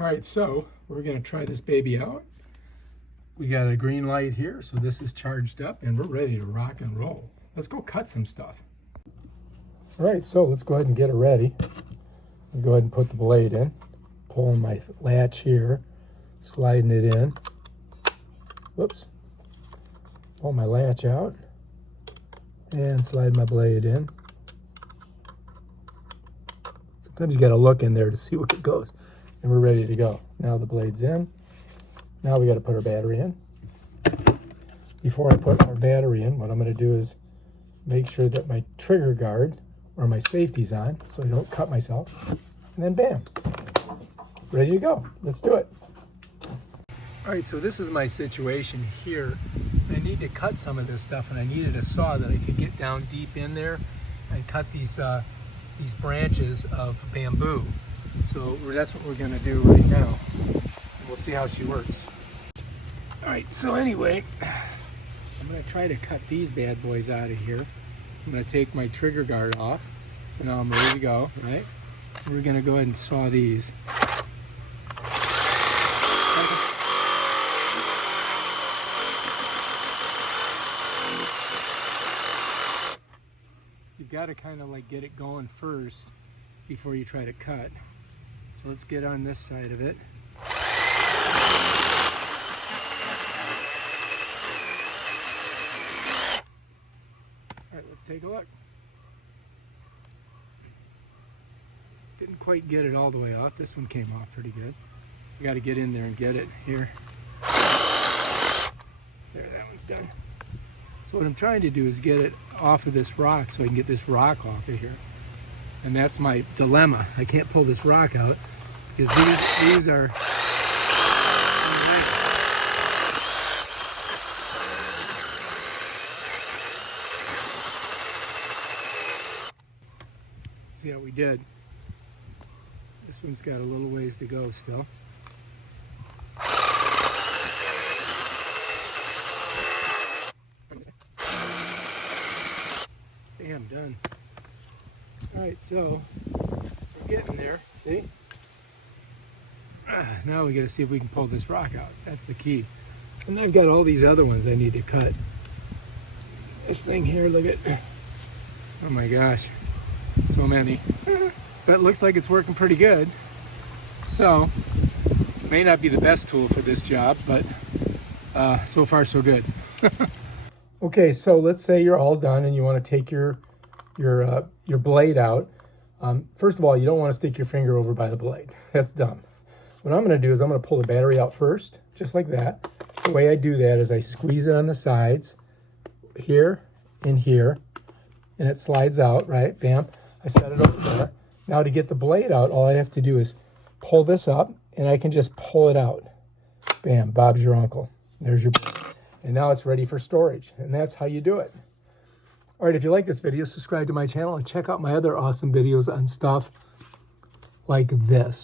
All right, so we're gonna try this baby out. We got a green light here, so this is charged up and we're ready to rock and roll. Let's go cut some stuff. All right, so let's go ahead and get it ready. I'll go ahead and put the blade in, pulling my latch here, sliding it in. Whoops. Pull my latch out and slide my blade in. Sometimes you got to look in there to see where it goes. And we're ready to go. Now the blade's in. Now we got to put our battery in. Before I put our battery in, what I'm going to do is make sure that my trigger guard or my safety's on so I don't cut myself. And then bam, ready to go. Let's do it. All right, so this is my situation here. I need to cut some of this stuff, and I needed a saw that I could get down deep in there and cut these branches of bamboo. So that's what we're going to do right now. We'll see how she works. All right, so anyway, I'm going to try to cut these bad boys out of here. I'm going to take my trigger guard off. So now I'm ready to go, right? We're going to go ahead and saw these. You've got to kind of like get it going first before you try to cut. So let's get on this side of it. All right, let's take a look. Didn't quite get it all the way off. This one came off pretty good. I got to get in there and get it here. There, that one's done. So what I'm trying to do is get it off of this rock so I can get this rock off of here. And that's my dilemma. I can't pull this rock out because these are see how we did. This one's got a little ways to go still. Bam, done. All right, so we're getting there, see? Now we got to see if we can pull this rock out. That's the key. And I've got all these other ones I need to cut. This thing here, look at, oh my gosh, so many. But it looks like it's working pretty good. So, may not be the best tool for this job, but so far so good. Okay, so let's say you're all done and you want to take your blade out. First of all, you don't want to stick your finger over by the blade. That's dumb. What I'm going to do is I'm going to pull the battery out first, just like that. The way I do that is I squeeze it on the sides, here and here, and it slides out, right? Bam. I set it over there. Now to get the blade out, all I have to do is pull this up, and I can just pull it out. Bam, Bob's your uncle. There's your blade. And now it's ready for storage, and that's how you do it. All right, if you like this video, subscribe to my channel and check out my other awesome videos on stuff like this.